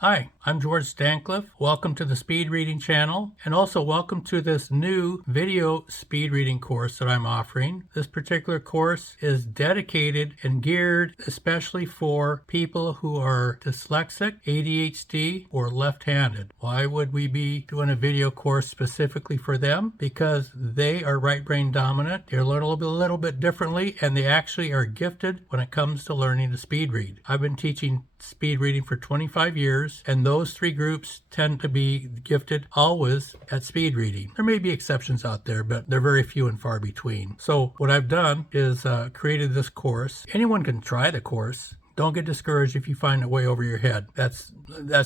Hi, I'm George Stancliffe. Welcome to the Speed Reading channel, and also welcome to this new video speed reading course that I'm offering. This particular course is dedicated and geared especially for people who are dyslexic, ADHD, or left-handed. Why would we be doing a video course specifically for them? Because they are right brain dominant, they learn a little bit differently, and they actually are gifted when it comes to learning to speed read. I've been teaching speed reading for 25 years, and those three groups tend to be gifted always at speed reading. There may be exceptions out there, but they're very few and far between. So what I've done is created this course. Anyone can try the course. Don't get discouraged if you find it way over your head. That's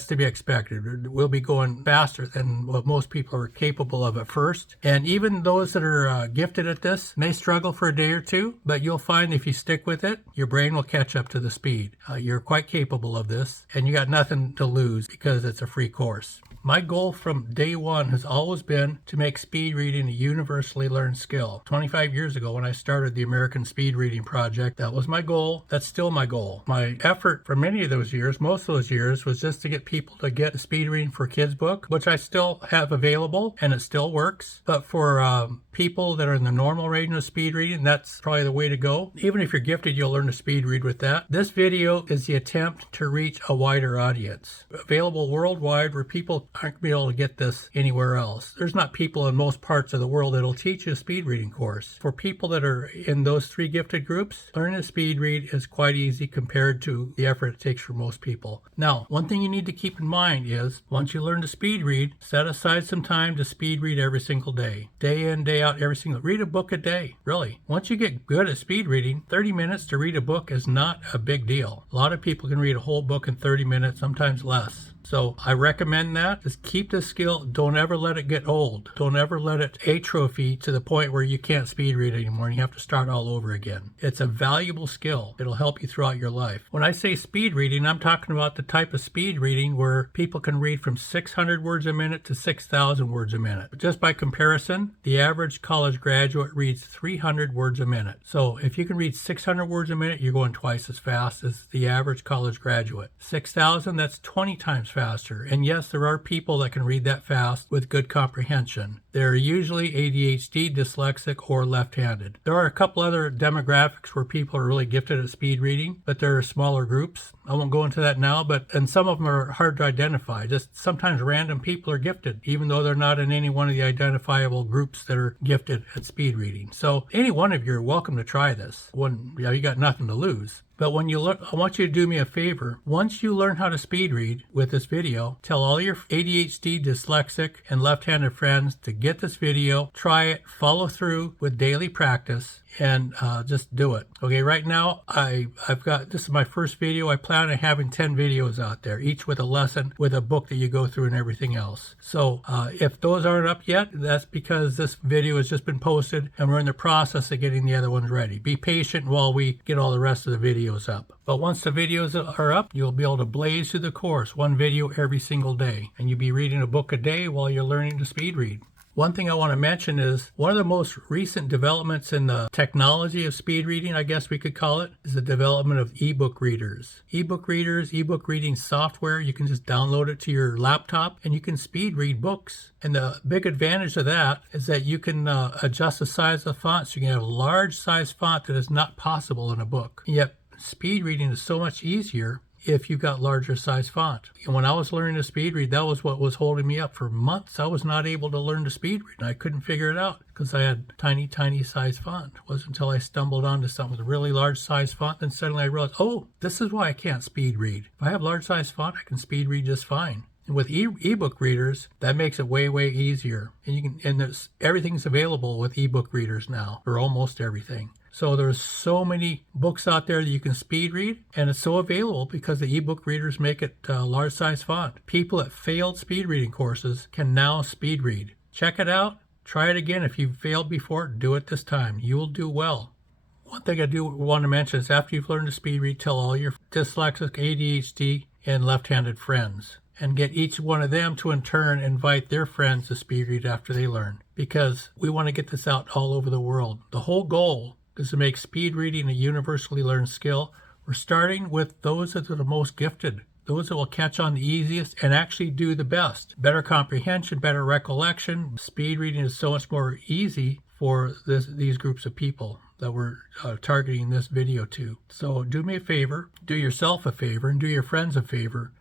to be expected. We'll be going faster than what most people are capable of at first. And even those that are gifted at this may struggle for a day or two, but you'll find if you stick with it, your brain will catch up to the speed. You're quite capable of this, and you got nothing to lose because it's a free course. My goal from day one has always been to make speed reading a universally learned skill. 25 years ago when I started the American Speed Reading Project, that was my goal. That's still my goal. My effort for many of those years, most of those years, was just to get people to get a speed reading for kids book, which I still have available and it still works. But for people that are in the normal range of speed reading, that's probably the way to go. Even if you're gifted, you'll learn to speed read with that. This video is the attempt to reach a wider audience. Available worldwide where people aren't going to be able to get this anywhere else. There's not people in most parts of the world that'll teach you a speed reading course. For people that are in those three gifted groups, learning to speed read is quite easy compared to the effort it takes for most people. Now, one thing you need to keep in mind is once you learn to speed read, set aside some time to speed read every single day. Day in, day out, read a book a day. Really. Once you get good at speed reading, 30 minutes to read a book is not a big deal. A lot of people can read a whole book in 30 minutes, sometimes less. So I recommend that. Just keep this skill. Don't ever let it get old. Don't ever let it atrophy to the point where you can't speed read anymore and you have to start all over again. It's a valuable skill. It'll help you throughout your life. When I say speed reading, I'm talking about the type of speed reading where people can read from 600 words a minute to 6,000 words a minute. But just by comparison, the average college graduate reads 300 words a minute. So if you can read 600 words a minute, you're going twice as fast as the average college graduate. 6,000, that's 20 times faster. And yes, there are people that can read that fast with good comprehension. They're usually ADHD, dyslexic, or left-handed. There are a couple other demographics where people are really gifted at speed reading, but they're smaller groups. I won't go into that now, and some of them are hard to identify. Just sometimes random people are gifted, even though they're not in any one of the identifiable groups that are gifted at speed reading. So any one of you are welcome to try this. You got nothing to lose. But when you look, I want you to do me a favor. Once you learn how to speed read with this video, tell all your ADHD, dyslexic, and left-handed friends to get this video, try it, follow through with daily practice, and just do it. Okay, right now I've got, this is my first video. I plan on having 10 videos out there, each with a lesson, with a book that you go through and everything else. So if those aren't up yet, that's because this video has just been posted and we're in the process of getting the other ones ready. Be patient while we get all the rest of the videos up. But once the videos are up, you'll be able to blaze through the course, one video every single day, and you'll be reading a book a day while you're learning to speed read. One thing I want to mention is one of the most recent developments in the technology of speed reading, I guess we could call it, is the development of ebook readers. Ebook readers, ebook reading software, you can just download it to your laptop and you can speed read books. And the big advantage of that is that you can adjust the size of the font, so you can have a large size font that is not possible in a book. And yet speed reading is so much easier if you've got larger size font. And when I was learning to speed read, that was what was holding me up for months. I was not able to learn to speed read, and I couldn't figure it out because I had tiny size font. It wasn't until I stumbled onto something with a really large size font, then suddenly I realized, oh, this is why I can't speed read. If I have large size font, I can speed read just fine. And with ebook readers, that makes it way easier. And everything's available with ebook readers now, or almost everything. So there's so many books out there that you can speed read, and it's so available because the ebook readers make it large size font. People that failed speed reading courses can now speed read. Check it out. Try it again. If you've failed before, do it this time. You will do well. One thing I do want to mention is after you've learned to speed read, tell all your dyslexic, ADHD, and left-handed friends. And get each one of them to in turn invite their friends to speed read after they learn. Because we want to get this out all over the world. The whole goal is to make speed reading a universally learned skill. We're starting with those that are the most gifted. those that will catch on the easiest and actually do the best. Better comprehension, better recollection. Speed reading is so much more easy for these groups of people that we're targeting this video to. So do me a favor, do yourself a favor, and do your friends a favor,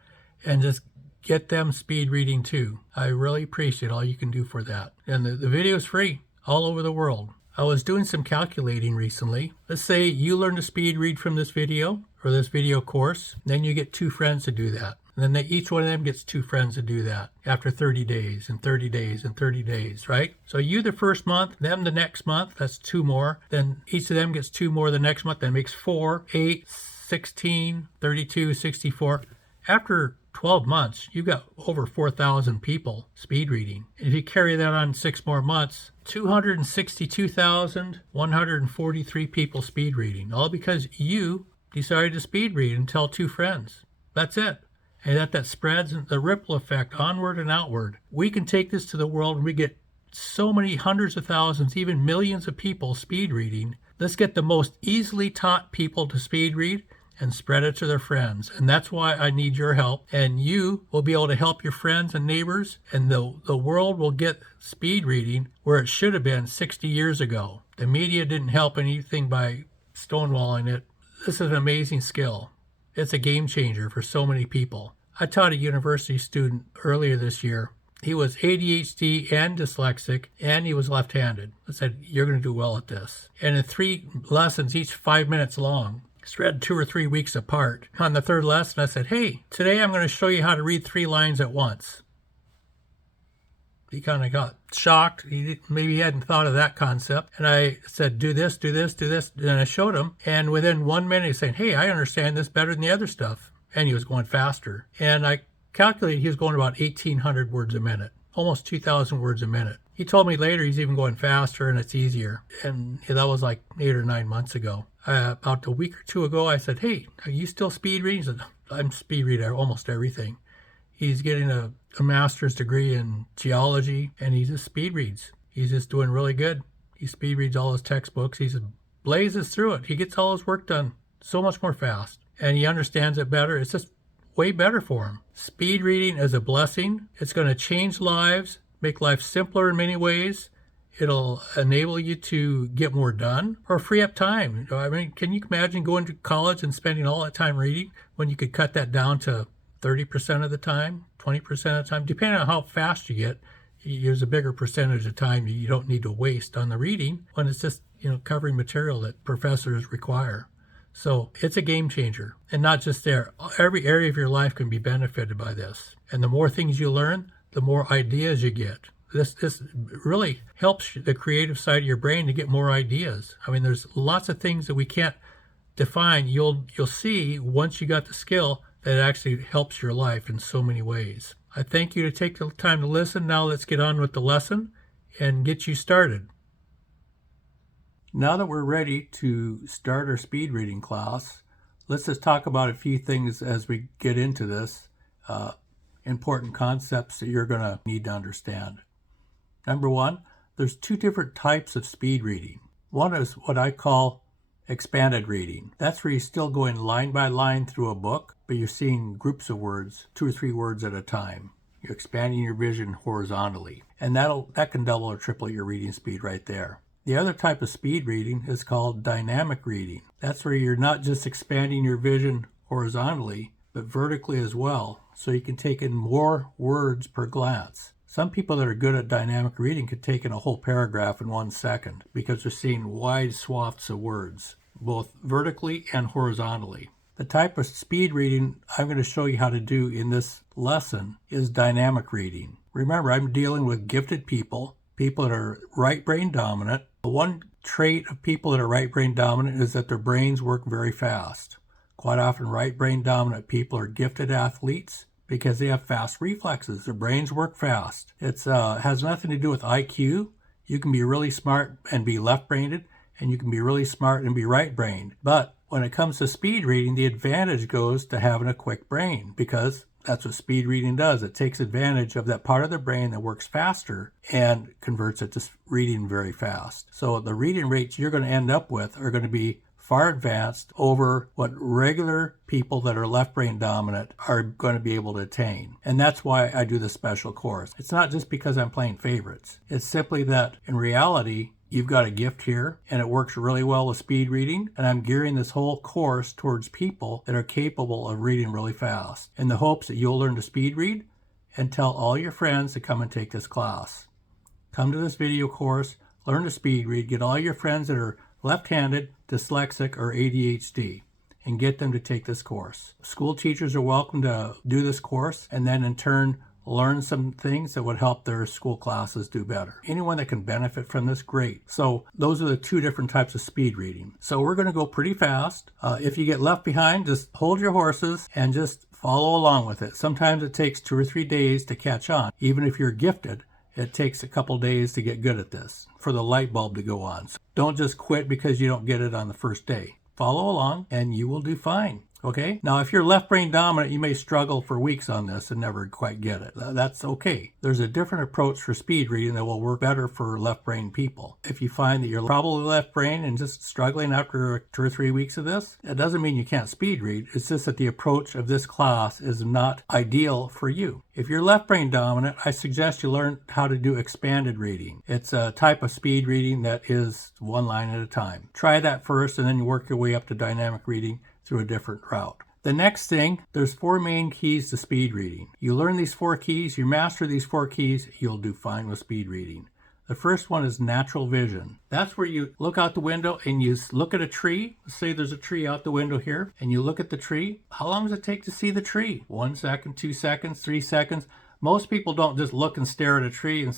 and just get them speed reading too. I really appreciate all you can do for that. And the video is free all over the world. I was doing some calculating recently. Let's say you learn to speed read from this video or this video course, then you get 2 friends to do that. And then each one of them gets 2 friends to do that after 30 days and 30 days and 30 days, right? So you the first month, them the next month, that's 2 more. Then each of them gets 2 more the next month, that makes 4, 8, 16, 32, 64. After 12 months, you've got over 4,000 people speed reading. If you carry that on 6 more months, 262,143 people speed reading, all because you decided to speed read and tell 2 friends. That's it. And that spreads the ripple effect onward and outward. We can take this to the world and we get so many hundreds of thousands, even millions of people speed reading. Let's get the most easily taught people to speed read and spread it to their friends. And that's why I need your help. And you will be able to help your friends and neighbors, and the world will get speed reading where it should have been 60 years ago. The media didn't help anything by stonewalling it. This is an amazing skill. It's a game changer for so many people. I taught a university student earlier this year. He was ADHD and dyslexic, and he was left-handed. I said, you're going to do well at this. And in 3 lessons, each 5 minutes long, spread 2 or 3 weeks apart. On the 3rd lesson, I said, hey, today I'm going to show you how to read 3 lines at once. He kind of got shocked. Maybe he hadn't thought of that concept. And I said, do this, do this, do this. And I showed him. And within 1 minute, he's saying, hey, I understand this better than the other stuff. And he was going faster. And I calculated he was going about 1,800 words a minute, almost 2,000 words a minute. He told me later he's even going faster and it's easier. And that was like 8 or 9 months ago. About a week or 2 ago, I said, hey, are you still speed reading? He said, I'm speed reading almost everything. He's getting a master's degree in geology, and he just speed reads. He's just doing really good. He speed reads all his textbooks. He just blazes through it. He gets all his work done so much more fast, and he understands it better. It's just way better for him. Speed reading is a blessing. It's going to change lives, make life simpler in many ways. It'll enable you to get more done or free up time. I mean, can you imagine going to college and spending all that time reading when you could cut that down to 30% of the time, 20% of the time, depending on how fast you get. There's a bigger percentage of time you don't need to waste on the reading when it's just, covering material that professors require. So it's a game changer. And not just there. Every area of your life can be benefited by this. And the more things you learn, the more ideas you get. This really helps the creative side of your brain to get more ideas. I mean, there's lots of things that we can't define. You'll see once you got the skill that it actually helps your life in so many ways. I thank you to take the time to listen. Now let's get on with the lesson and get you started. Now that we're ready to start our speed reading class, let's just talk about a few things as we get into this, important concepts that you're going to need to understand. Number 1, there's 2 different types of speed reading. One is what I call expanded reading. That's where you're still going line by line through a book, but you're seeing groups of words, 2 or 3 words at a time. You're expanding your vision horizontally. And that can double or triple your reading speed right there. The other type of speed reading is called dynamic reading. That's where you're not just expanding your vision horizontally, but vertically as well, so you can take in more words per glance. Some people that are good at dynamic reading can take in a whole paragraph in 1 second because they're seeing wide swaths of words, both vertically and horizontally. The type of speed reading I'm going to show you how to do in this lesson is dynamic reading. Remember, I'm dealing with gifted people that are right brain dominant. The one trait of people that are right brain dominant is that their brains work very fast. Quite often, right brain dominant people are gifted athletes because they have fast reflexes. Their brains work fast. It has nothing to do with IQ. You can be really smart and be left-brained, and you can be really smart and be right-brained. But when it comes to speed reading, the advantage goes to having a quick brain because that's what speed reading does. It takes advantage of that part of the brain that works faster and converts it to reading very fast. So the reading rates you're going to end up with are going to be far advanced over what regular people that are left brain dominant are going to be able to attain. And that's why I do this special course. It's not just because I'm playing favorites. It's simply that in reality, you've got a gift here, and it works really well with speed reading, and I'm gearing this whole course towards people that are capable of reading really fast in the hopes that you'll learn to speed read and tell all your friends to come and take this class. Come to this video course, learn to speed read, get all your friends that are left-handed, dyslexic, or ADHD, and get them to take this course. School teachers are welcome to do this course and then in turn learn some things that would help their school classes do better. Anyone that can benefit from this, great. So those are the two different types of speed reading. So we're going to go pretty fast. If you get left behind, just hold your horses and just follow along with it. Sometimes it takes 2 or 3 days to catch on. Even if you're gifted, it takes a couple days to get good at this, for the light bulb to go on. So don't just quit because you don't get it on the first day. Follow along and you will do fine. Okay? Now, if you're left brain dominant, you may struggle for weeks on this and never quite get it. That's okay. There's a different approach for speed reading that will work better for left brain people. If you find that you're probably left brain and just struggling after 2 or 3 weeks of this, it doesn't mean you can't speed read. It's just that the approach of this class is not ideal for you. If you're left brain dominant, I suggest you learn how to do expanded reading. It's a type of speed reading that is one line at a time. Try that first and then you work your way up to dynamic reading through a different route. The next thing, there's 4 main keys to speed reading. You learn these 4 keys, you master these 4 keys, you'll do fine with speed reading. The first one is natural vision. That's where you look out the window and you look at a tree. Let's say there's a tree out the window here, and you look at the tree. How long does it take to see the tree? 1 second, 2 seconds, 3 seconds. Most people don't just look and stare at a tree and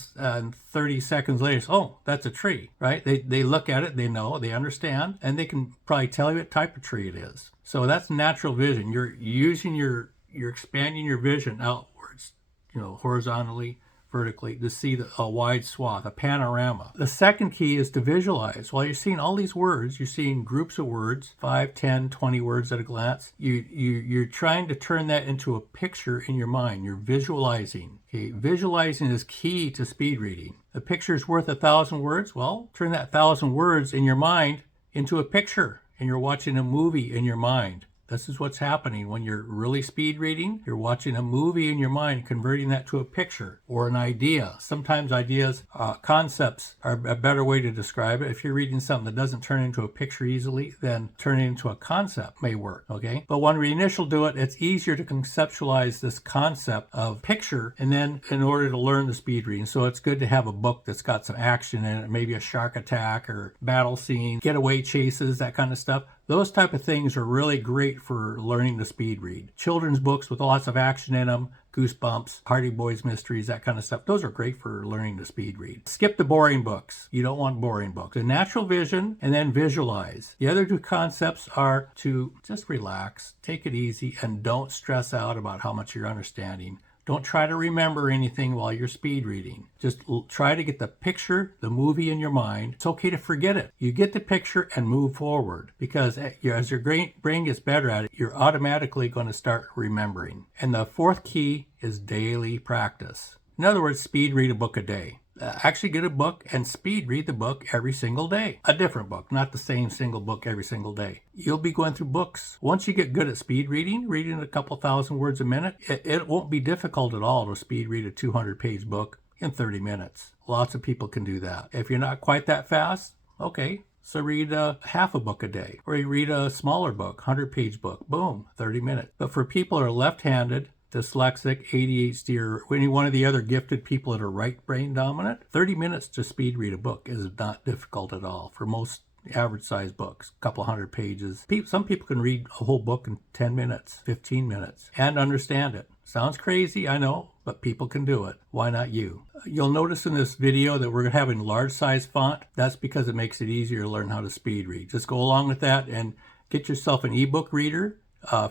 30 seconds later, say, oh, that's a tree, right? They look at it, they know, they understand, and they can probably tell you what type of tree it is. So that's natural vision. You're expanding your vision outwards, horizontally, vertically, to see a wide swath, a panorama. The second key is to visualize. While you're seeing all these words, you're seeing groups of words, 5, 10, 20 words at a glance. You're trying to turn that into a picture in your mind. You're visualizing. Okay, visualizing is key to speed reading. A picture is worth 1,000 words. Well, turn that 1,000 words in your mind into a picture, and you're watching a movie in your mind. This is what's happening when you're really speed reading. You're watching a movie in your mind, converting that to a picture or an idea. Sometimes ideas, concepts are a better way to describe it. If you're reading something that doesn't turn into a picture easily, then turning it into a concept may work, okay? But when we initially do it, it's easier to conceptualize this concept of picture and then in order to learn the speed reading. So it's good to have a book that's got some action in it, maybe a shark attack or battle scene, getaway chases, that kind of stuff. Those type of things are really great for learning to speed read. Children's books with lots of action in them, Goosebumps, Hardy Boys Mysteries, that kind of stuff. Those are great for learning to speed read. Skip the boring books. You don't want boring books. The natural vision and then visualize. The other 2 concepts are to just relax, take it easy, and don't stress out about how much you're understanding. Don't try to remember anything while you're speed reading. Just try to get the picture, the movie in your mind. It's okay to forget it. You get the picture and move forward, because as your brain gets better at it, you're automatically going to start remembering. And the 4th key is daily practice. In other words, speed read a book a day. Actually get a book and speed read the book every single day. A different book, not the same single book every single day. You'll be going through books. Once you get good at speed reading a couple thousand words a minute, it won't be difficult at all to speed read a 200-page book in 30 minutes. Lots of people can do that. If you're not quite that fast, okay, so read half a book a day. Or you read a smaller book, 100-page book. Boom, 30 minutes. But for people who are left-handed, dyslexic, ADHD, or any one of the other gifted people that are right brain dominant, 30 minutes to speed read a book is not difficult at all for most average size books, a couple 100 pages. Some people can read a whole book in 10 minutes, 15 minutes, and understand it. Sounds crazy, I know, but people can do it. Why not you? You'll notice in this video that we're having large size font. That's because it makes it easier to learn how to speed read. Just go along with that and get yourself an ebook reader.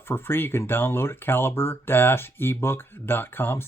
For free, you can download it, calibre-ebook.com,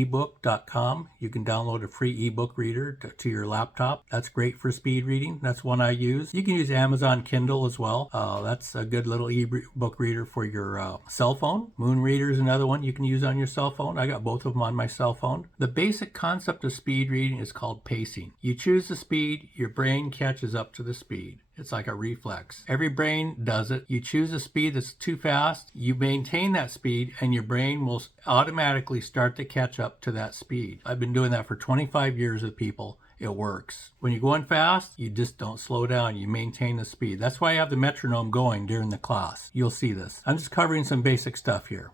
calibre-ebook.com. You can download a free ebook reader to your laptop. That's great for speed reading. That's one I use. You can use Amazon Kindle as well. That's a good little ebook reader for your cell phone. Moon Reader is another one you can use on your cell phone. I got both of them on my cell phone. The basic concept of speed reading is called pacing. You choose the speed, your brain catches up to the speed. It's like a reflex. Every brain does it. You choose a speed that's too fast, you maintain that speed, and your brain will automatically start to catch up to that speed. I've been doing that for 25 years with people. It works. When you're going fast, you just don't slow down. You maintain the speed. That's why I have the metronome going during the class. You'll see this. I'm just covering some basic stuff here.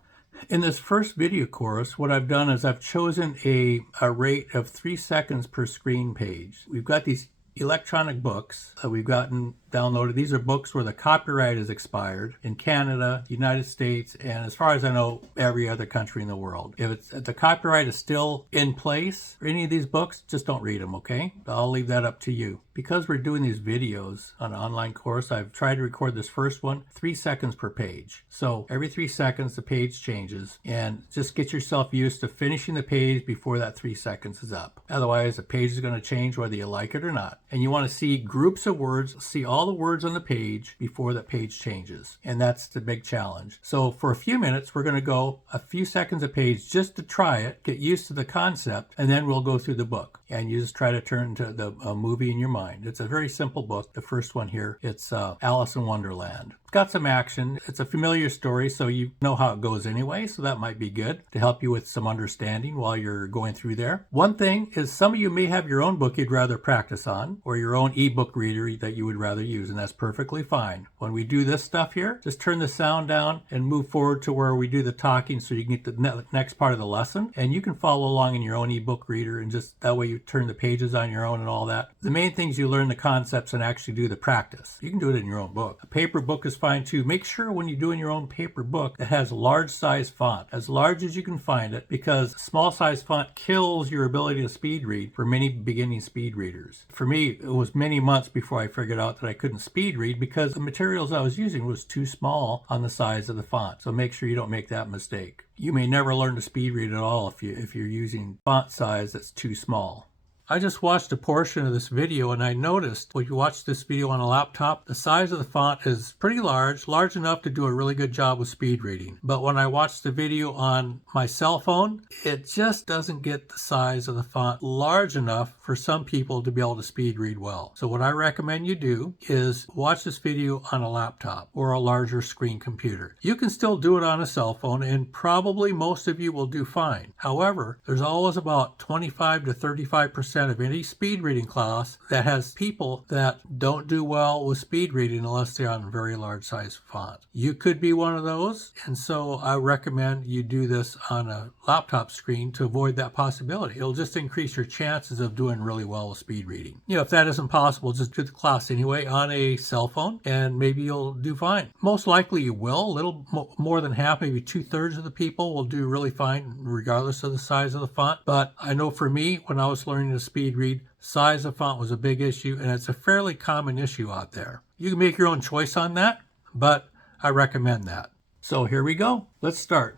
In this first video course, what I've done is I've chosen a rate of 3 seconds per screen page. We've got these electronic books that we've gotten downloaded. These are books where the copyright is expired in Canada, United States, and as far as I know, every other country in the world. If the copyright is still in place for any of these books, just don't read them, okay? I'll leave that up to you. Because we're doing these videos on an online course, I've tried to record this first one 3 seconds per page. So every 3 seconds the page changes, and just get yourself used to finishing the page before that 3 seconds is up. Otherwise, the page is going to change whether you like it or not. And you want to see groups of words, see all the words on the page before the page changes. And that's the big challenge. So for a few minutes, we're going to go a few seconds a page just to try it, get used to the concept, and then we'll go through the book. And you just try to turn to the movie in your mind. It's a very simple book. The first one here, it's Alice in Wonderland. It's got some action. It's a familiar story, so you know how it goes anyway, so that might be good to help you with some understanding while you're going through there. One thing is some of you may have your own book you'd rather practice on, or your own ebook reader that you would rather use, and that's perfectly fine. When we do this stuff here, just turn the sound down and move forward to where we do the talking so you can get the next part of the lesson, and you can follow along in your own ebook reader, and just that way you turn the pages on your own and all that. The main thing is you learn the concepts and actually do the practice. You can do it in your own book. A paper book is fine too. Make sure when you're doing your own paper book that has large size font, as large as you can find it, because small size font kills your ability to speed read for many beginning speed readers. For me, it was many months before I figured out that I couldn't speed read because the materials I was using was too small on the size of the font. So make sure you don't make that mistake. You may never learn to speed read at all if you're using font size that's too small. I just watched a portion of this video and I noticed when you watch this video on a laptop, the size of the font is pretty large enough to do a really good job with speed reading. But when I watch the video on my cell phone, it just doesn't get the size of the font large enough for some people to be able to speed read well. So what I recommend you do is watch this video on a laptop or a larger screen computer. You can still do it on a cell phone and probably most of you will do fine. However, there's always about 25 to 35% of any speed reading class that has people that don't do well with speed reading unless they're on a very large size font. You could be one of those, and so I recommend you do this on a laptop screen to avoid that possibility. It'll just increase your chances of doing really well with speed reading. You know, if that isn't possible, just do the class anyway on a cell phone and maybe you'll do fine. Most likely you will. A little more than half, maybe 2/3 of the people will do really fine regardless of the size of the font. But I know for me, when I was learning to speed read, size of font was a big issue, and it's a fairly common issue out there. You can make your own choice on that, but I recommend that. So here we go. Let's start.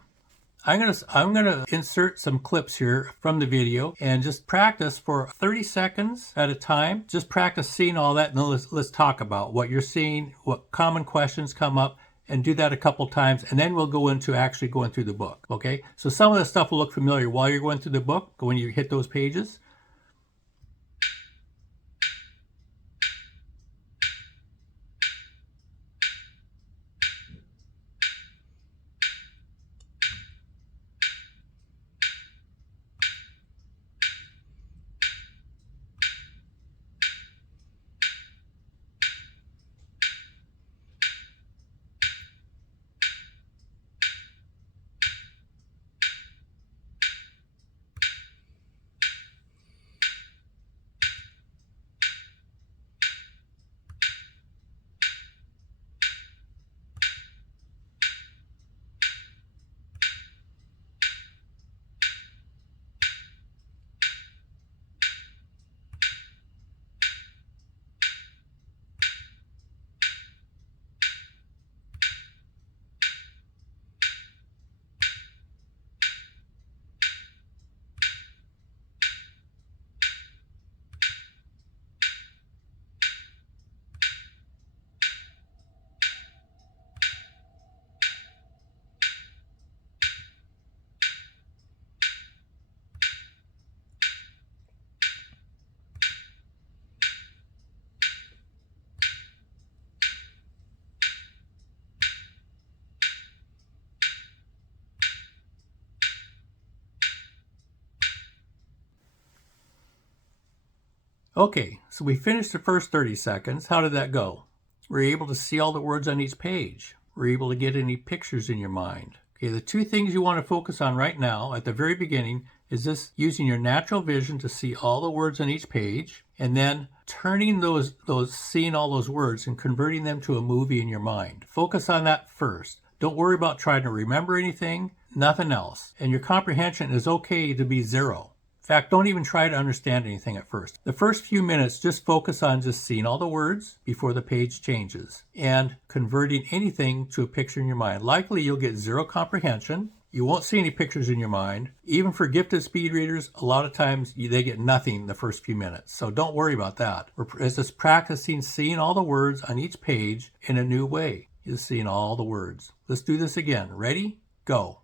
I'm gonna insert some clips here from the video and just practice for 30 seconds at a time. Just practice seeing all that, and then let's talk about what you're seeing, what common questions come up, and do that a couple times, and then we'll go into actually going through the book, okay? So some of the stuff will look familiar while you're going through the book, when you hit those pages. Okay, so we finished the first 30 seconds. How did that go? Were you able to see all the words on each page? Were you able to get any pictures in your mind? Okay, the two things you want to focus on right now at the very beginning is this using your natural vision to see all the words on each page, and then turning seeing all those words and converting them to a movie in your mind. Focus on that first. Don't worry about trying to remember anything, nothing else. And your comprehension is okay to be 0. In fact, don't even try to understand anything at first. The first few minutes, just focus on just seeing all the words before the page changes and converting anything to a picture in your mind. Likely you'll get 0 comprehension. You won't see any pictures in your mind. Even for gifted speed readers, a lot of times they get nothing the first few minutes. So don't worry about that. It's just practicing seeing all the words on each page in a new way. Just seeing all the words. Let's do this again. Ready? Go.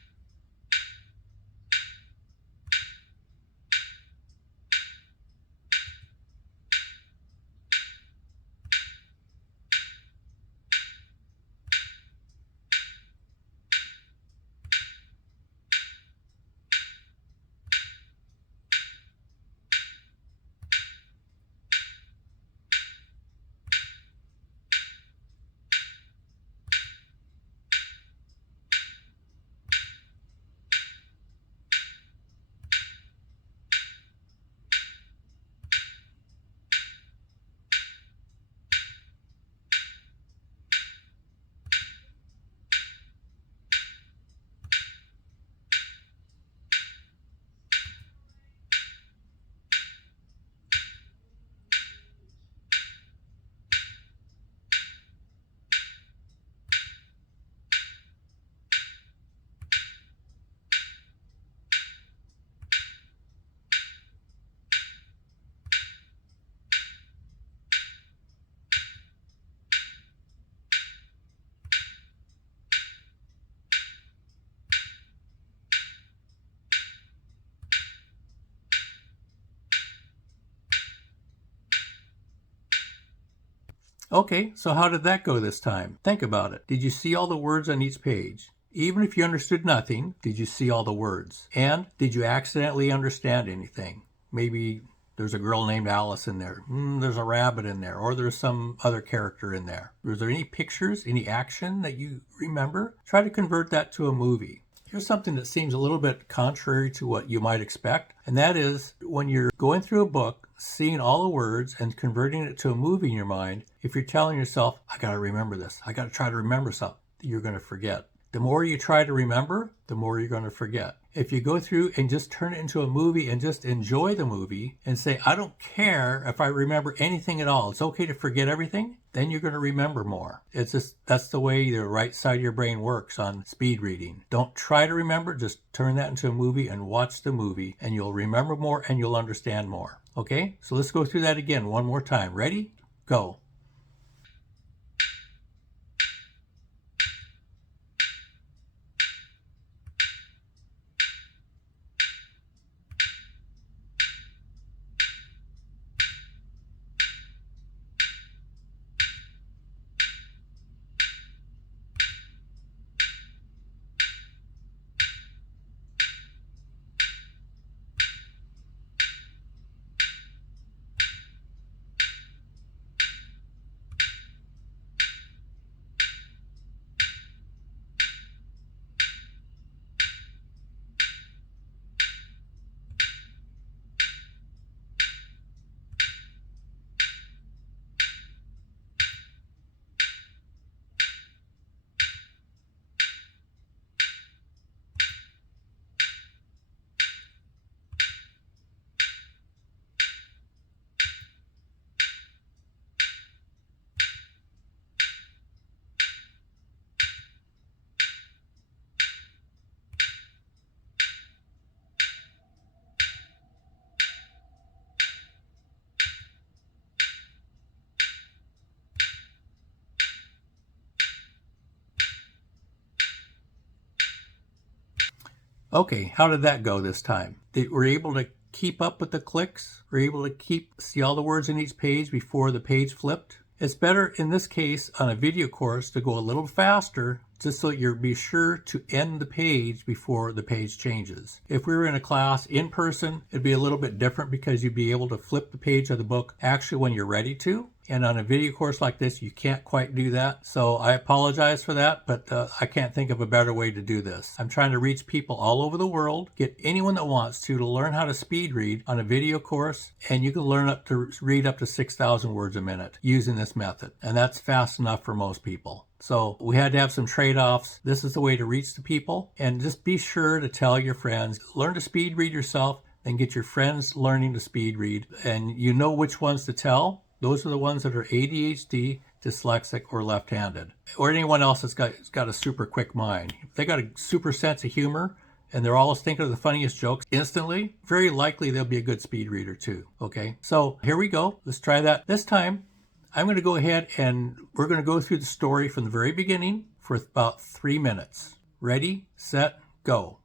Okay, so how did that go this time? Think about it. Did you see all the words on each page? Even if you understood nothing, did you see all the words? And did you accidentally understand anything? Maybe there's a girl named Alice in there. There's a rabbit in there, or there's some other character in there. Was there any pictures, any action that you remember? Try to convert that to a movie. Here's something that seems a little bit contrary to what you might expect, and that is when you're going through a book, seeing all the words and converting it to a movie in your mind, if you're telling yourself, I got to remember this, I got to try to remember something, you're going to forget. The more you try to remember, the more you're going to forget. If you go through and just turn it into a movie and just enjoy the movie and say, I don't care if I remember anything at all, it's okay to forget everything, then you're going to remember more. It's just, that's the way the right side of your brain works on speed reading. Don't try to remember, just turn that into a movie and watch the movie, and you'll remember more and you'll understand more. Okay, so let's go through that again one more time. Ready? Go. Okay, how did that go this time? Were you able to keep up with the clicks? Were you able to see all the words in each page before the page flipped? It's better in this case on a video course to go a little faster just so you'll be sure to end the page before the page changes. If we were in a class in person, it'd be a little bit different because you'd be able to flip the page of the book actually when you're ready to. And on a video course like this, you can't quite do that. So I apologize for that, but I can't think of a better way to do this. I'm trying to reach people all over the world, get anyone that wants to learn how to speed read on a video course, and you can learn up to read up to 6,000 words a minute using this method. And that's fast enough for most people. So we had to have some trade-offs. This is the way to reach the people. And just be sure to tell your friends, learn to speed read yourself, and get your friends learning to speed read. And you know which ones to tell. Those are the ones that are ADHD, dyslexic, or left-handed. Or anyone else that's got a super quick mind. If they got a super sense of humor and they're always thinking of the funniest jokes instantly, very likely they'll be a good speed reader too. Okay, so here we go. Let's try that. This time, I'm going to go ahead and we're going to go through the story from the very beginning for about 3 minutes. Ready, set, go.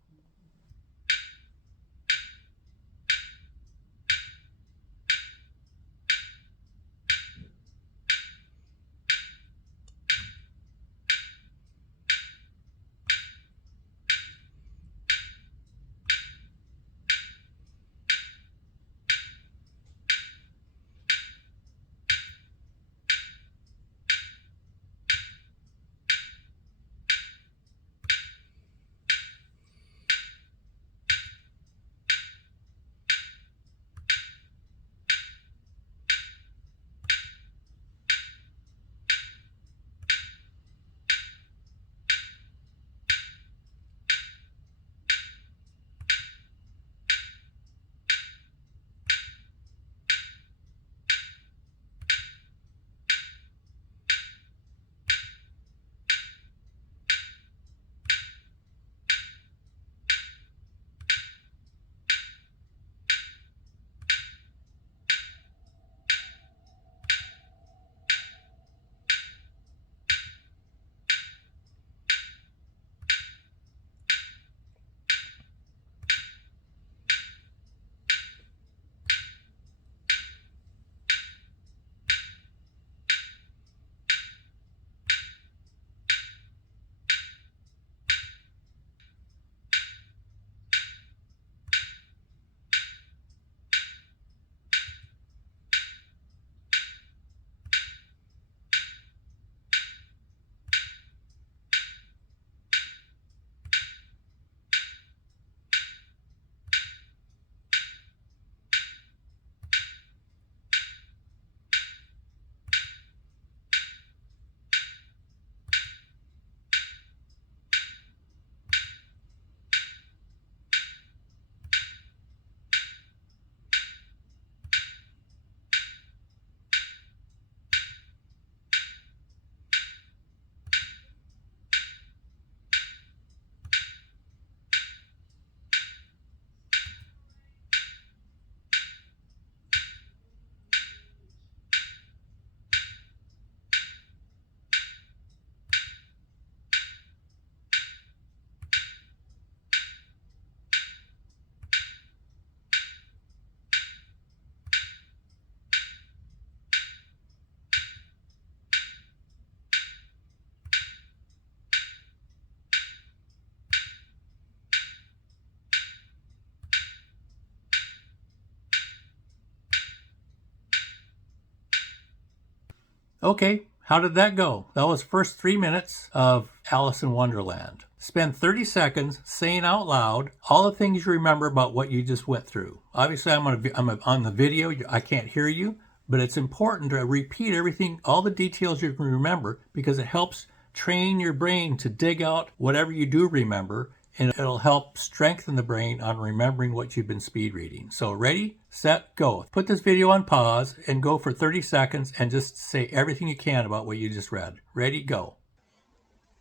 Okay, how did that go? That was first 3 minutes of Alice in Wonderland. Spend 30 seconds saying out loud all the things you remember about what you just went through. Obviously, I'm on the video. I can't hear you, but it's important to repeat everything, all the details you can remember, because it helps train your brain to dig out whatever you do remember, and it'll help strengthen the brain on remembering what you've been speed reading. So ready, set, go. Put this video on pause and go for 30 seconds and just say everything you can about what you just read. Ready, go.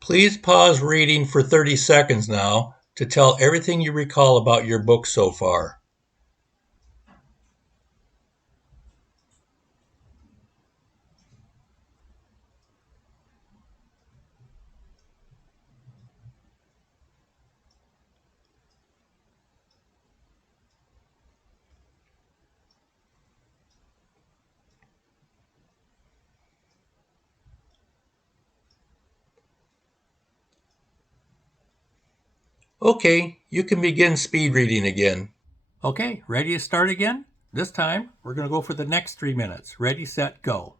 Please pause reading for 30 seconds now to tell everything you recall about your book so far. Okay, you can begin speed reading again. Okay, ready to start again? This time, we're going to go for the next 3 minutes. Ready, set, go.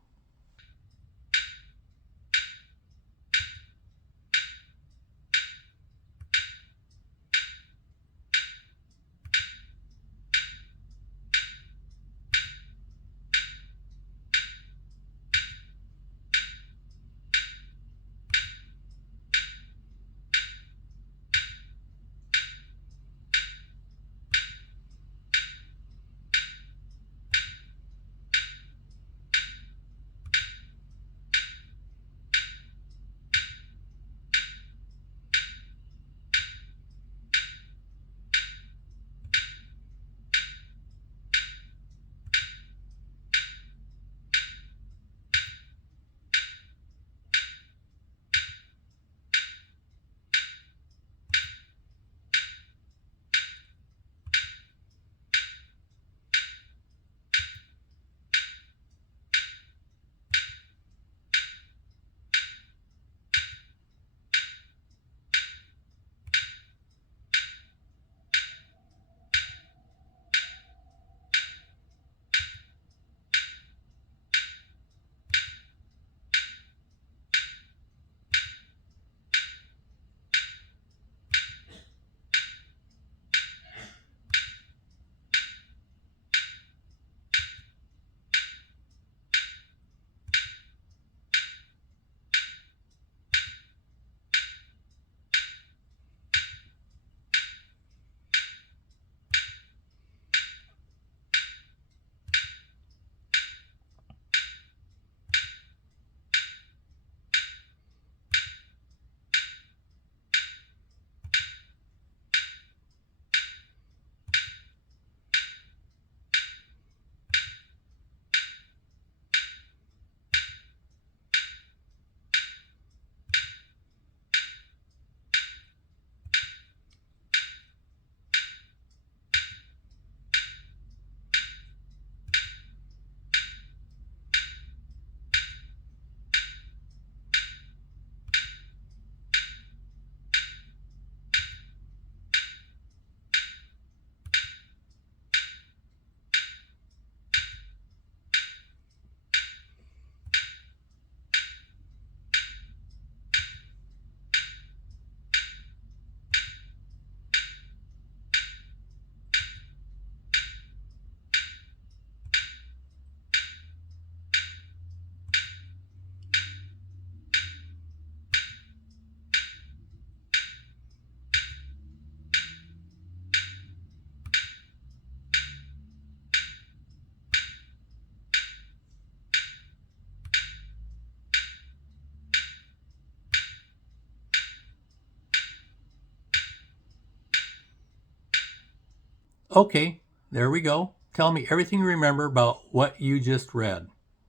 Okay, there we go. Tell me everything you remember about what you just read.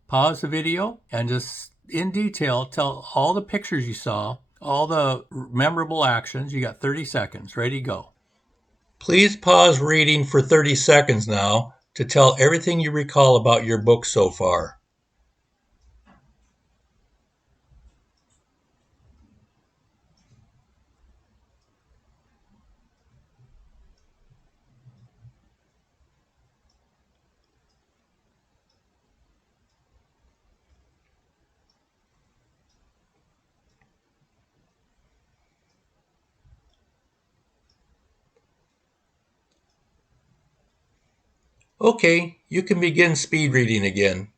Pause the video and just in detail tell all the pictures you saw, all the memorable actions. You got 30 seconds. Ready, go. Please pause reading for 30 seconds now to tell everything you recall about your book so far. Okay, you can begin speed reading again.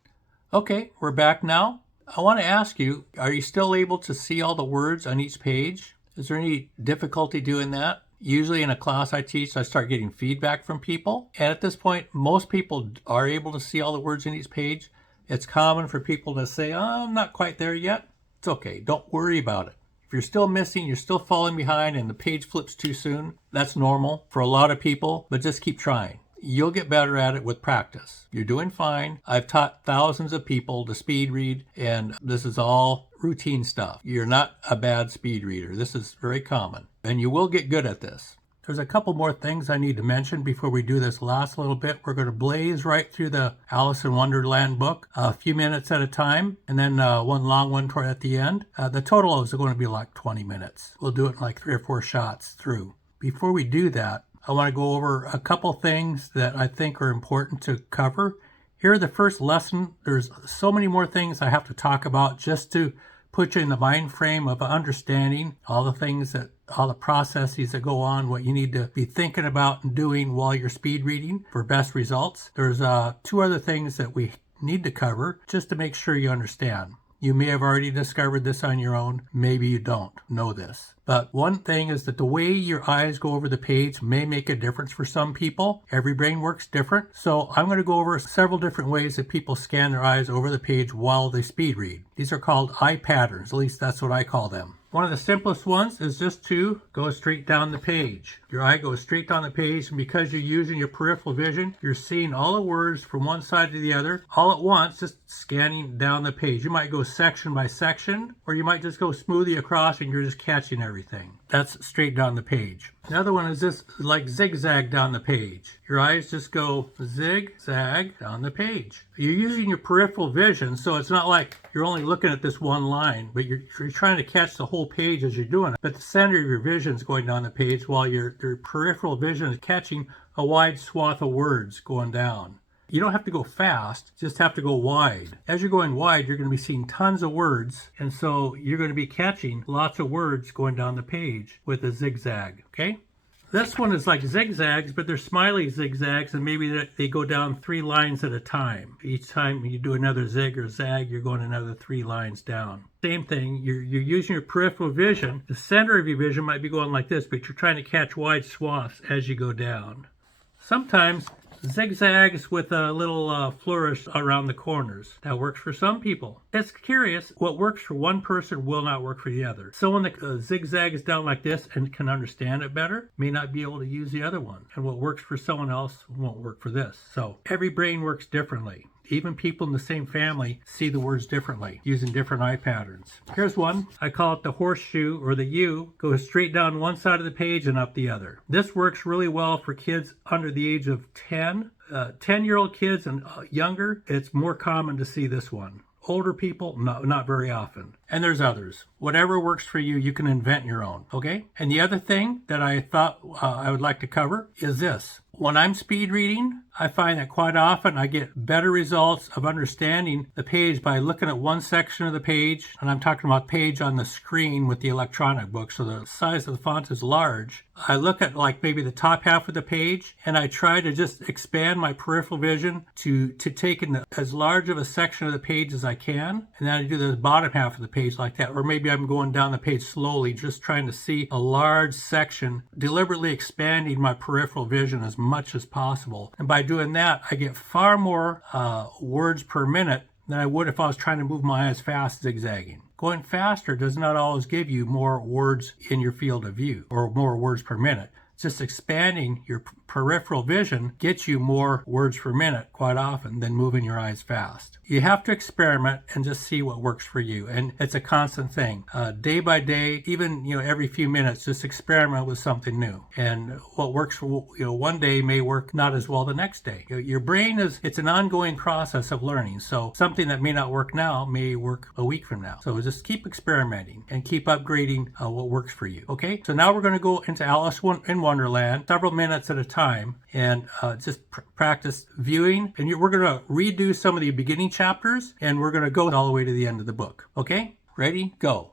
Okay, we're back now. I want to ask you, are you still able to see all the words on each page? Is there any difficulty doing that? Usually in a class I teach, I start getting feedback from people. And at this point, most people are able to see all the words on each page. It's common for people to say, oh, I'm not quite there yet. It's okay. Don't worry about it. If you're still missing, you're still falling behind, and the page flips too soon, that's normal for a lot of people, but just keep trying. You'll get better at it with practice. You're doing fine. I've taught thousands of people to speed read, and this is all routine stuff. You're not a bad speed reader. This is very common, and you will get good at this. There's a couple more things I need to mention before we do this last little bit. We're going to blaze right through the Alice in Wonderland book a few minutes at a time, and then one long one at the end. The total is going to be like 20 minutes. We'll do it in like 3 or 4 shots through before we do that, I want to go over a couple things that I think are important to cover. Here, the first lesson, there's so many more things I have to talk about just to put you in the mind frame of understanding all the processes that go on, what you need to be thinking about and doing while you're speed reading for best results. There's 2 other things that we need to cover just to make sure you understand. You may have already discovered this on your own. Maybe you don't know this. But one thing is that the way your eyes go over the page may make a difference for some people. Every brain works different. So I'm going to go over several different ways that people scan their eyes over the page while they speed read. These are called eye patterns. At least that's what I call them. One of the simplest ones is just to go straight down the page. Your eye goes straight down the page, and because you're using your peripheral vision, you're seeing all the words from one side to the other all at once, just scanning down the page. You might go section by section, or you might just go smoothly across and you're just catching everything. That's straight down the page. Another one is just like zigzag down the page. Your eyes just go zigzag down the page. You're using your peripheral vision, so it's not like you're only looking at this one line, but you're trying to catch the whole page as you're doing it. But the center of your vision is going down the page while your peripheral vision is catching a wide swath of words going down. You don't have to go fast, just have to go wide. As you're going wide, you're going to be seeing tons of words, and so you're going to be catching lots of words going down the page with a zigzag, okay? This one is like zigzags, but they're smiley zigzags, and maybe they go down 3 lines at a time. Each time you do another zig or zag, you're going another 3 lines down. Same thing, you're using your peripheral vision. The center of your vision might be going like this, but you're trying to catch wide swaths as you go down. Sometimes zigzags with a little flourish around the corners. That works for some people. It's curious, what works for one person will not work for the other. Someone that zigzags down like this and can understand it better may not be able to use the other one. And what works for someone else won't work for this. So every brain works differently. Even people in the same family see the words differently, using different eye patterns. Here's one. I call it the horseshoe, or the U. Goes straight down one side of the page and up the other. This works really well for kids under the age of 10. 10-year-old kids and younger, it's more common to see this one. Older people, not very often. And there's others. Whatever works for you, you can invent your own, okay? And the other thing that I thought I would like to cover is this. When I'm speed reading, I find that quite often I get better results of understanding the page by looking at one section of the page, and I'm talking about page on the screen with the electronic book, so the size of the font is large. I look at like maybe the top half of the page, and I try to just expand my peripheral vision to take in as large of a section of the page as I can, and then I do the bottom half of the page like that, or maybe I'm going down the page slowly, just trying to see a large section, deliberately expanding my peripheral vision as much as possible. And by doing that, I get far more words per minute than I would if I was trying to move my eyes fast zigzagging. Going faster does not always give you more words in your field of view or more words per minute. Just expanding your peripheral vision gets you more words per minute quite often than moving your eyes fast. You have to experiment and just see what works for you. And it's a constant thing. Day by day, even every few minutes, just experiment with something new. And what works for one day may work not as well the next day. Your brain it's an ongoing process of learning. So something that may not work now may work a week from now. So just keep experimenting and keep upgrading what works for you. Okay? So now we're going to go into Alice in Wonderland, several minutes at a time, and just practice viewing. And we're going to redo some of the beginning chapters, and we're going to go all the way to the end of the book. Okay? Ready? Go.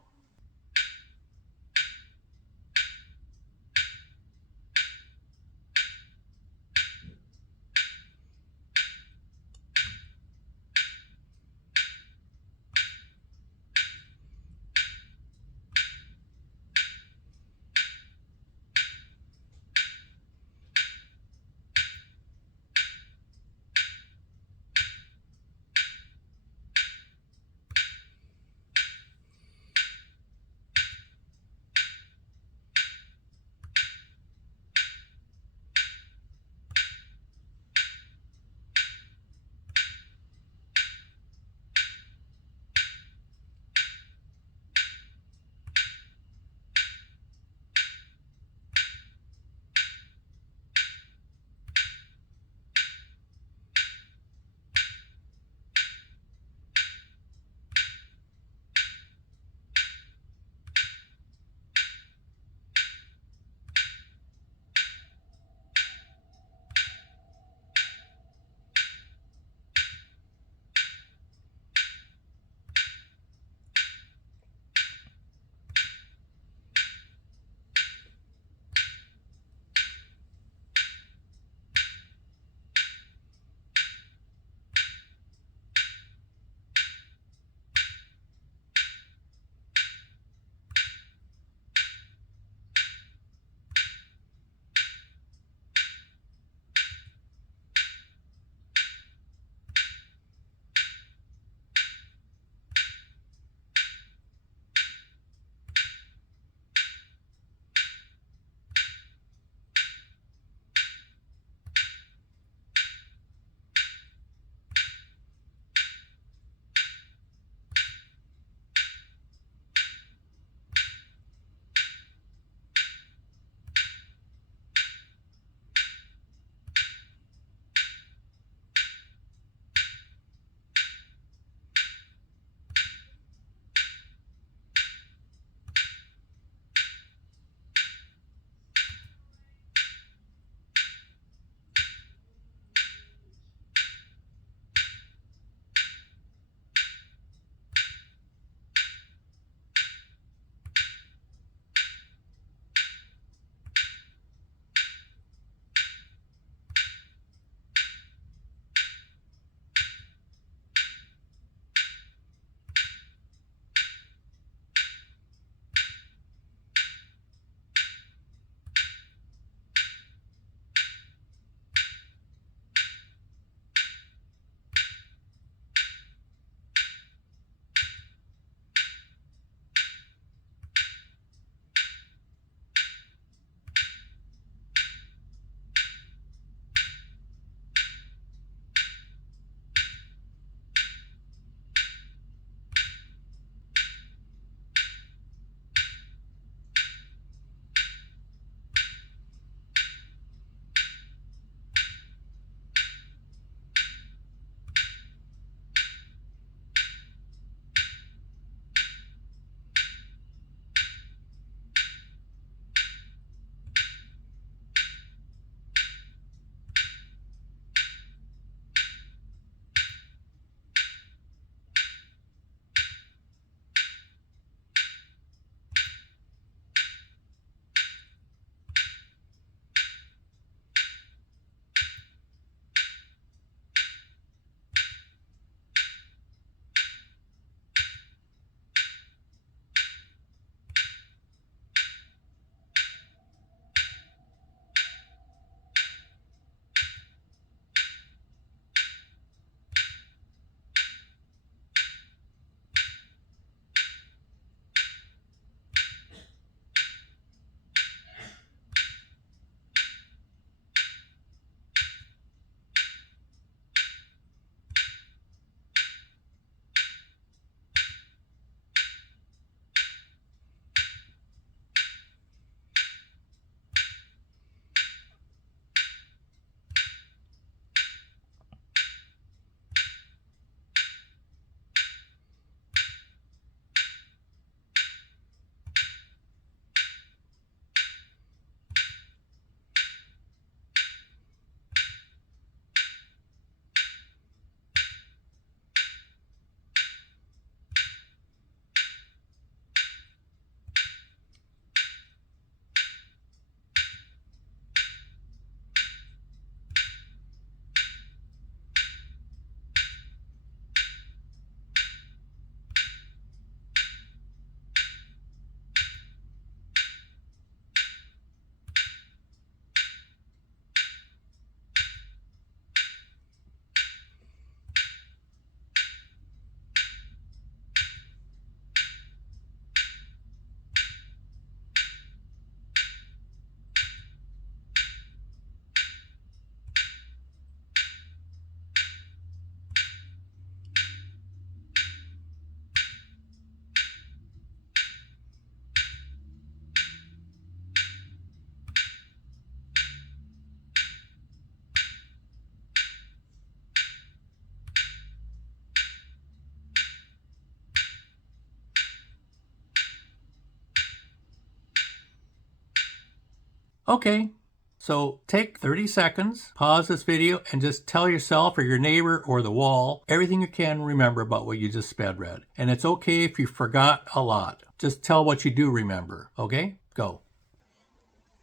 Okay, so take 30 seconds, pause this video, and just tell yourself or your neighbor or the wall everything you can remember about what you just sped read. And it's okay if you forgot a lot. Just tell what you do remember. Okay, go.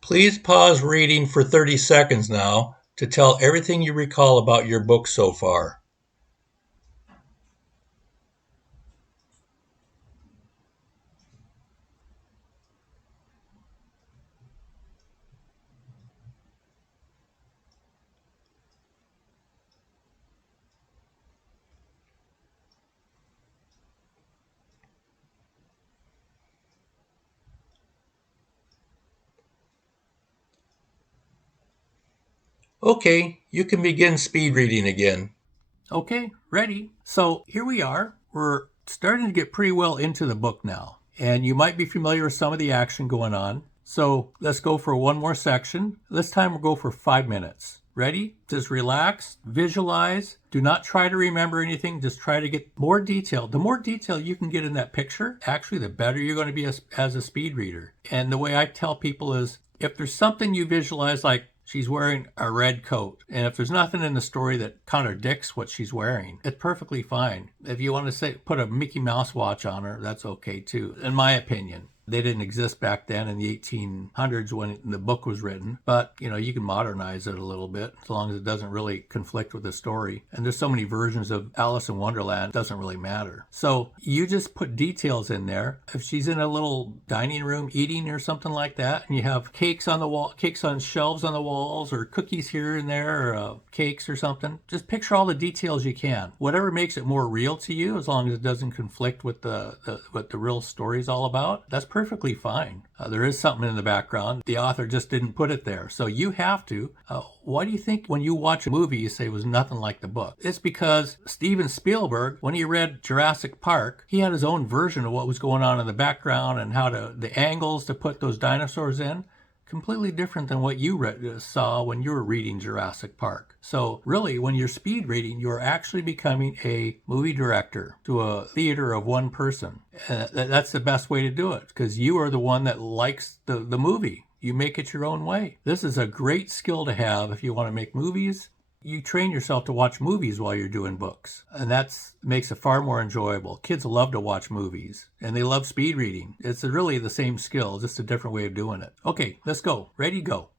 Please pause reading for 30 seconds now to tell everything you recall about your book so far. Okay, you can begin speed reading again. Okay, ready. So here we are. We're starting to get pretty well into the book now. And you might be familiar with some of the action going on. So let's go for one more section. This time we'll go for 5 minutes. Ready? Just relax, visualize. Do not try to remember anything. Just try to get more detail. The more detail you can get in that picture, actually, the better you're going to be as a speed reader. And the way I tell people is if there's something you visualize, like she's wearing a red coat, and if there's nothing in the story that contradicts what she's wearing, it's perfectly fine. If you want to say put a Mickey Mouse watch on her, that's okay too, in my opinion. They didn't exist back then in the 1800s when the book was written, but you can modernize it a little bit as long as it doesn't really conflict with the story. And there's so many versions of Alice in Wonderland, it doesn't really matter. So you just put details in there. If she's in a little dining room eating or something like that, and you have cakes on the wall, cakes on shelves on the walls, or cookies here and there, or cakes or something, just picture all the details you can. Whatever makes it more real to you, as long as it doesn't conflict with what the real story is all about, that's perfectly fine. There is something in the background. The author just didn't put it there. So you have to. Why do you think when you watch a movie you say it was nothing like the book? It's because Steven Spielberg, when he read Jurassic Park, he had his own version of what was going on in the background and how the angles to put those dinosaurs in. Completely different than what you saw when you were reading Jurassic Park. So really, when you're speed reading, you're actually becoming a movie director to a theater of one person. That's the best way to do it, because you are the one that likes the movie. You make it your own way. This is a great skill to have if you want to make movies. You train yourself to watch movies while you're doing books, and that makes it far more enjoyable. Kids love to watch movies, and they love speed reading. It's really the same skill, just a different way of doing it. Okay, let's go. Ready, go.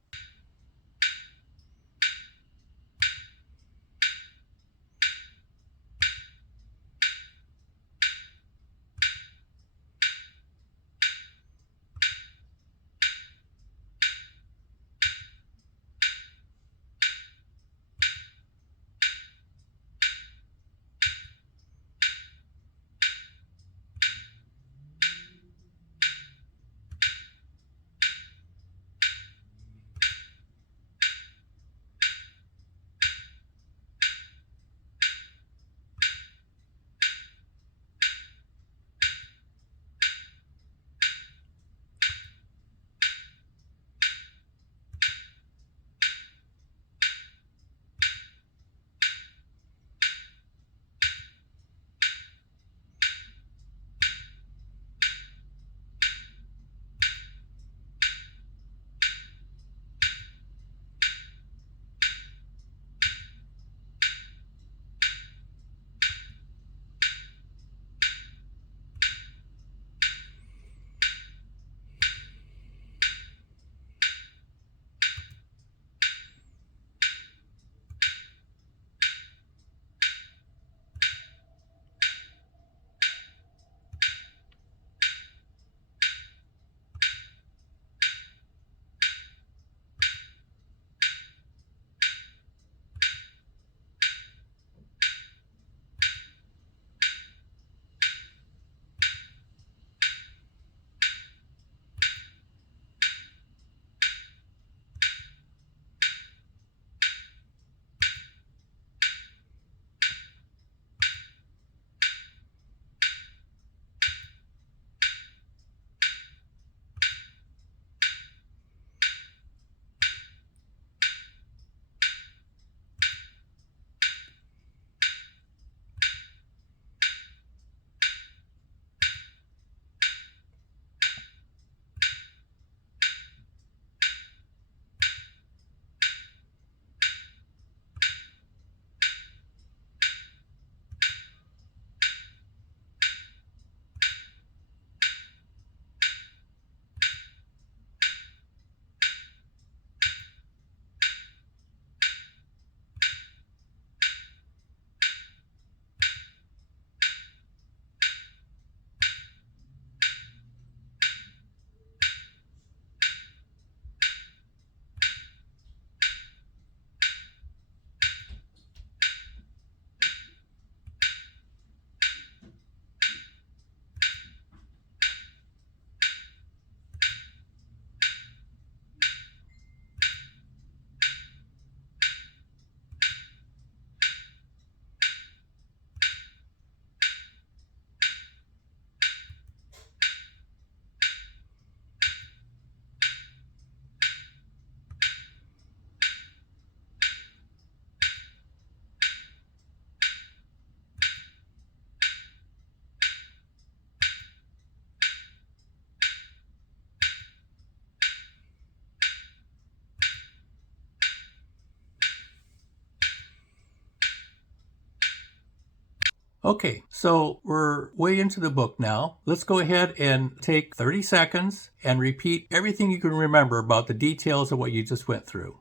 Okay, so we're way into the book now. Let's go ahead and take 30 seconds and repeat everything you can remember about the details of what you just went through.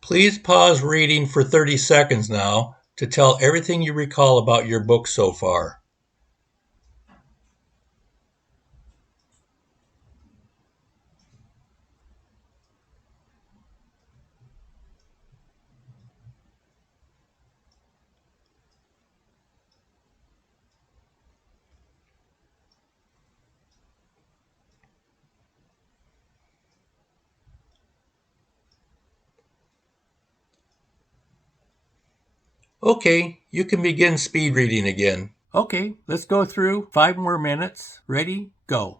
Please pause reading for 30 seconds now to tell everything you recall about your book so far. Okay, you can begin speed reading again. Okay, let's go through 5 more minutes. Ready? Go.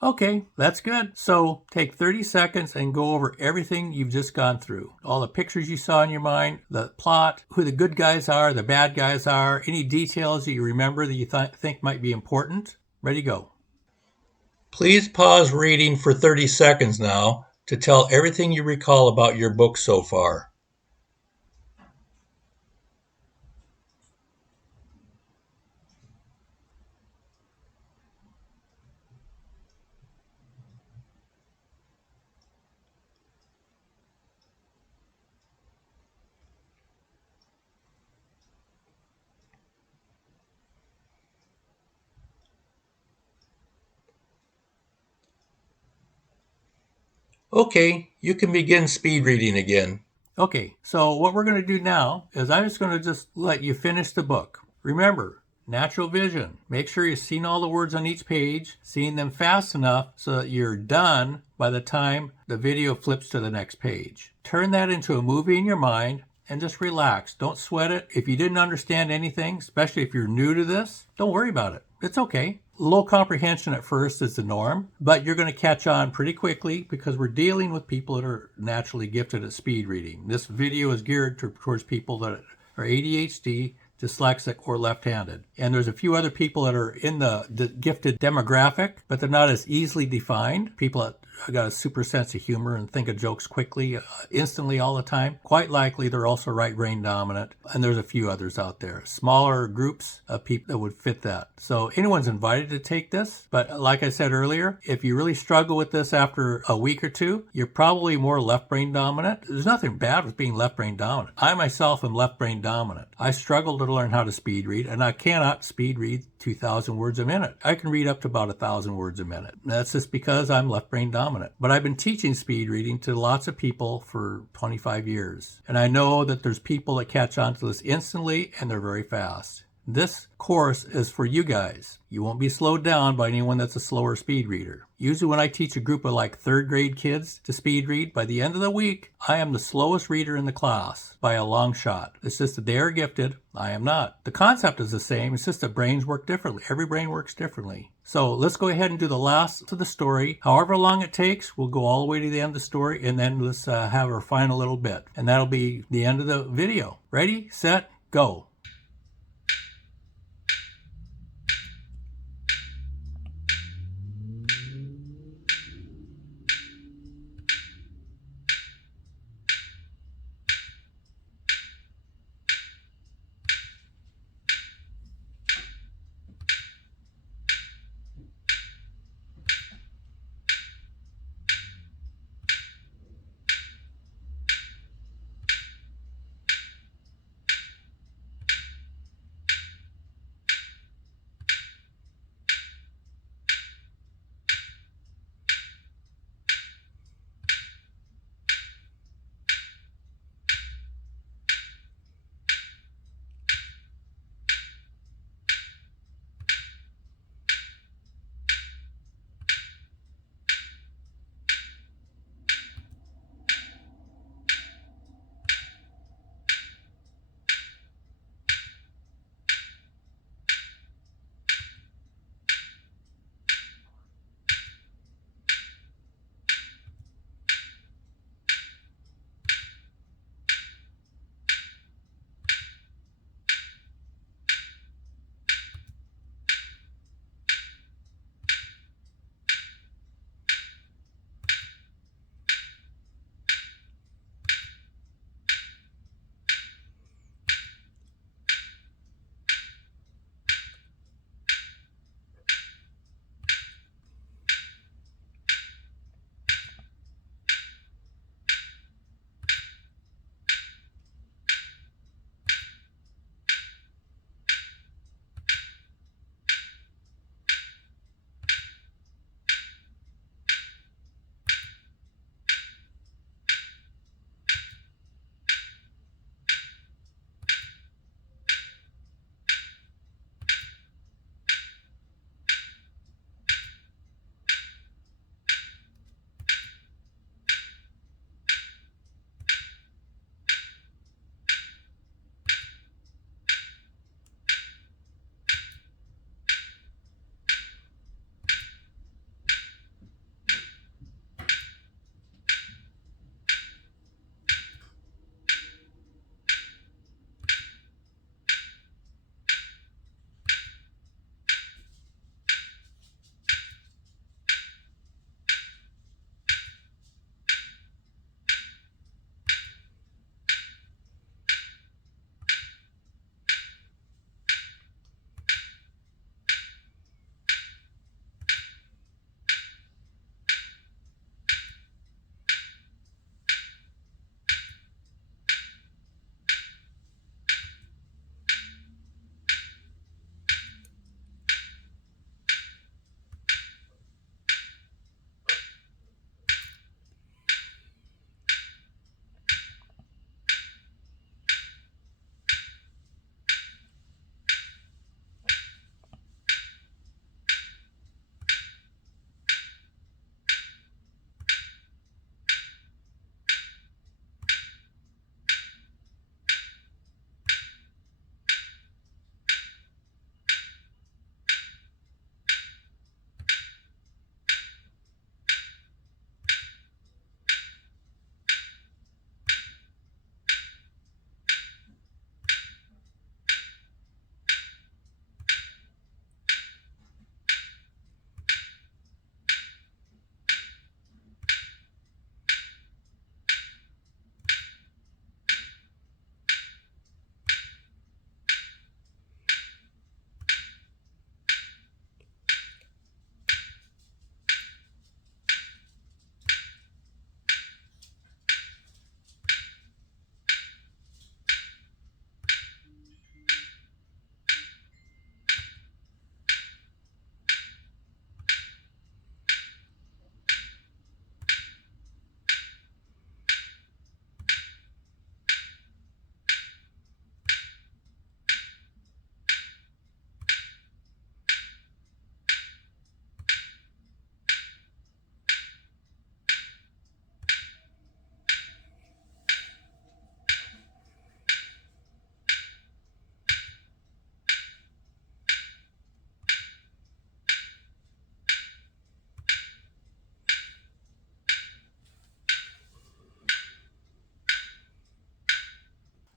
Okay, that's good. So take 30 seconds and go over everything you've just gone through. All the pictures you saw in your mind, the plot, who the good guys are, the bad guys are, any details that you remember that you think might be important. Ready, go. Please pause reading for 30 seconds now to tell everything you recall about your book so far. Okay, you can begin speed reading again. Okay, so what we're going to do now is I'm just going to just let you finish the book. Remember, natural vision. Make sure you've seen all the words on each page, seeing them fast enough so that you're done by the time the video flips to the next page. Turn that into a movie in your mind and just relax. Don't sweat it. If you didn't understand anything, especially if you're new to this, don't worry about it. It's okay. Low comprehension at first is the norm, but you're going to catch on pretty quickly because we're dealing with people that are naturally gifted at speed reading. This video is geared towards people that are ADHD, dyslexic, or left-handed. And there's a few other people that are in the gifted demographic, but they're not as easily defined. People that got a super sense of humor and think of jokes quickly, instantly all the time. Quite likely they're also right brain dominant. And there's a few others out there. Smaller groups of people that would fit that. So anyone's invited to take this. But like I said earlier, if you really struggle with this after a week or two, you're probably more left brain dominant. There's nothing bad with being left brain dominant. I myself am left brain dominant. I struggled to learn how to speed read, and I cannot speed read 2,000 words a minute. I can read up to about 1,000 words a minute. That's just because I'm left brain dominant. But I've been teaching speed reading to lots of people for 25 years. And I know that there's people that catch on to this instantly and they're very fast. This course is for you guys. You won't be slowed down by anyone that's a slower speed reader. Usually when I teach a group of like third grade kids to speed read, by the end of the week, I am the slowest reader in the class by a long shot. It's just that they are gifted. I am not. The concept is the same. It's just that brains work differently. Every brain works differently. So let's go ahead and do the last of the story. However long it takes, we'll go all the way to the end of the story and then let's have our final little bit. And that'll be the end of the video. Ready, set, go.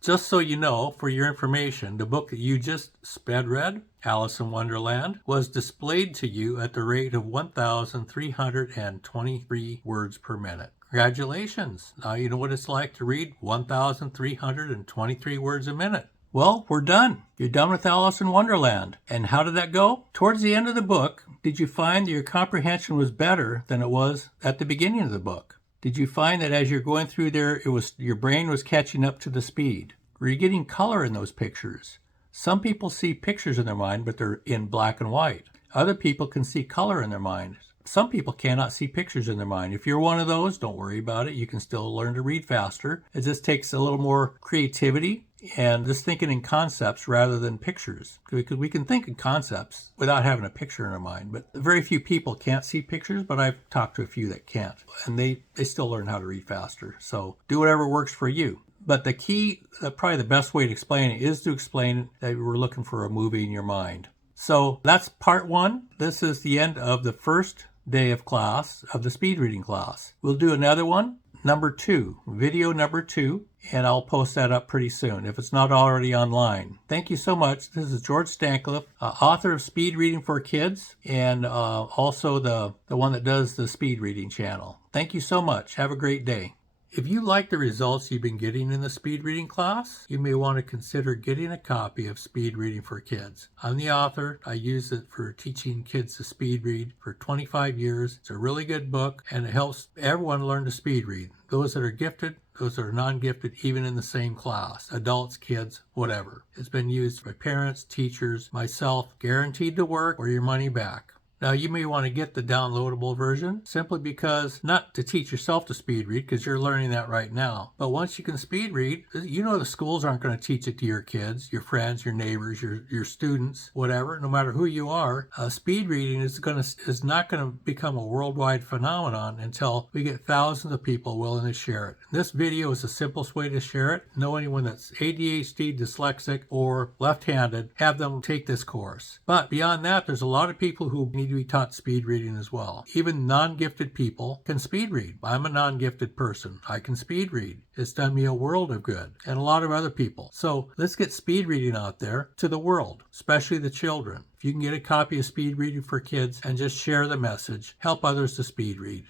Just so you know, for your information, the book that you just sped read, Alice in Wonderland, was displayed to you at the rate of 1,323 words per minute. Congratulations! Now you know what it's like to read 1,323 words a minute. Well, we're done. You're done with Alice in Wonderland. And how did that go? Towards the end of the book, did you find that your comprehension was better than it was at the beginning of the book? Did you find that as you're going through there, your brain was catching up to the speed? Were you getting color in those pictures? Some people see pictures in their mind, but they're in black and white. Other people can see color in their mind. Some people cannot see pictures in their mind. If you're one of those, don't worry about it. You can still learn to read faster. It just takes a little more creativity and just thinking in concepts rather than pictures. Because we can think in concepts without having a picture in our mind. But very few people can't see pictures, but I've talked to a few that can't. And they still learn how to read faster. So do whatever works for you. But the key, probably the best way to explain it is to explain that we're looking for a movie in your mind. So that's part 1. This is the end of the first day of class, of the speed reading class. We'll do another one, number 2, video number 2, and I'll post that up pretty soon if it's not already online. Thank you so much. This is George Stancliffe, author of Speed Reading for Kids, and also the one that does the speed reading channel. Thank you so much. Have a great day. If you like the results you've been getting in the speed reading class, you may want to consider getting a copy of Speed Reading for Kids. I'm the author. I use it for teaching kids to speed read for 25 years. It's a really good book, and it helps everyone learn to speed read. Those that are gifted, those that are non-gifted, even in the same class, adults, kids, whatever. It's been used by parents, teachers, myself, guaranteed to work or your money back. Now, you may want to get the downloadable version simply because, not to teach yourself to speed read, because you're learning that right now. But once you can speed read, you know the schools aren't going to teach it to your kids, your friends, your neighbors, your students, whatever, no matter who you are. Speed reading is not going to become a worldwide phenomenon until we get thousands of people willing to share it. This video is the simplest way to share it. Know anyone that's ADHD, dyslexic, or left-handed, have them take this course. But beyond that, there's a lot of people who need to be taught speed reading as well. Even non-gifted people can speed read. I'm a non-gifted person. I can speed read. It's done me a world of good, and a lot of other people. So let's get speed reading out there to the world, especially the children. If you can get a copy of Speed Reading for Kids and just share the message, help others to speed read.